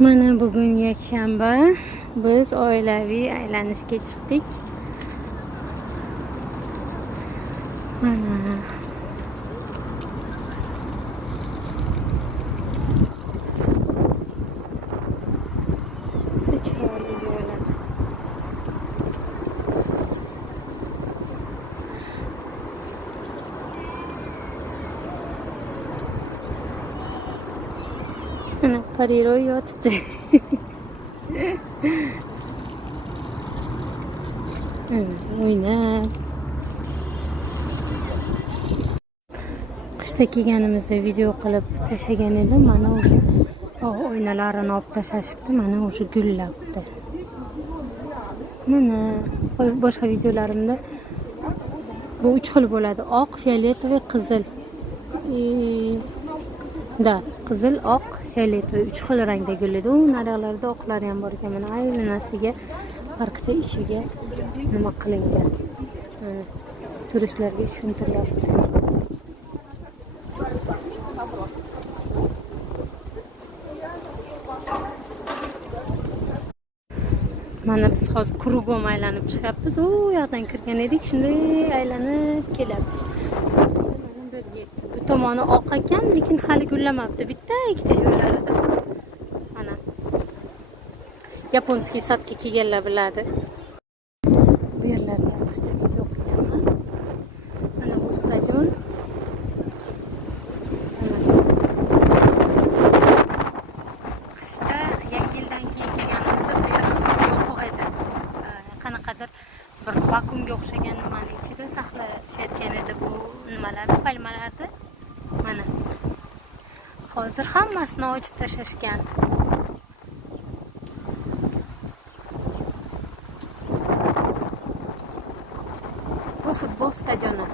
Mana bugun yakshanba. Biz oilaviy aylanishga chiqdik. Mana chiroyli joylar. Mana Pariro yotibdi. O'ynab. Qishda kelganimizda video qilib tashlagan edim. Mana o'sha oynalarini olib tashlashibdi. Mana o'sha gullabdi. Mana boshqa videolarimda bu 3 xil bo'ladi. Oq, fioletoviy, qizil. Qizil, oq, fioletoviy 3 xil rangda gullaydi. U naryoqlarda oqlari ham bor ekan. Mana aylanasiga, parkda ichiga nima qilingan. Turistlarga tushuntirilyapti. Mana biz hozir krugom aylanib chiqyapmiz. U yoqdan kirgan edik, shunday aylanib kelyapmiz. Mana bir yer. Bu tomoni oq ekan, lekin hali gullamabdi. Bitta ikkita joylarida. Mana yaponskiy sadga kelganlar biladi. Bu yerlarda yaxshi video qilyapman. Mana bu stadion. Qishda yangi yildan keyin kelganimizda bu yer yopiq edi. Qanaqadir bir vakuumga o'xshagan nimaning ichida saqlashayotgan edi bu nimalarni, palmalarni. Mana hozir hammasini ochib tashlashgan. Bu futbol stadioni.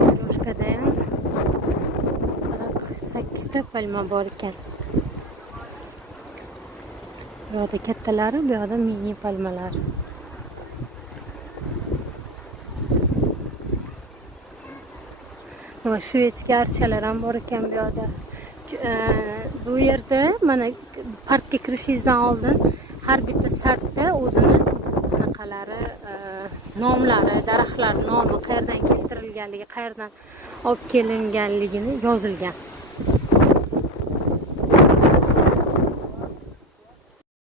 Piroshkada ham 48 ta palma bor ekan. Bu yoqda kattalari, bu yoqda mini palmalar. Va shvedskiy archalar ham bor ekan bu yoqda. Bu yerda mana parkka kirishingizdan oldin har bitta sadda o'zini anaqalari, nomlari, daraxtlar nomi, qayerdan keltirilganligi, qayerdan olib kelinganligini yozilgan.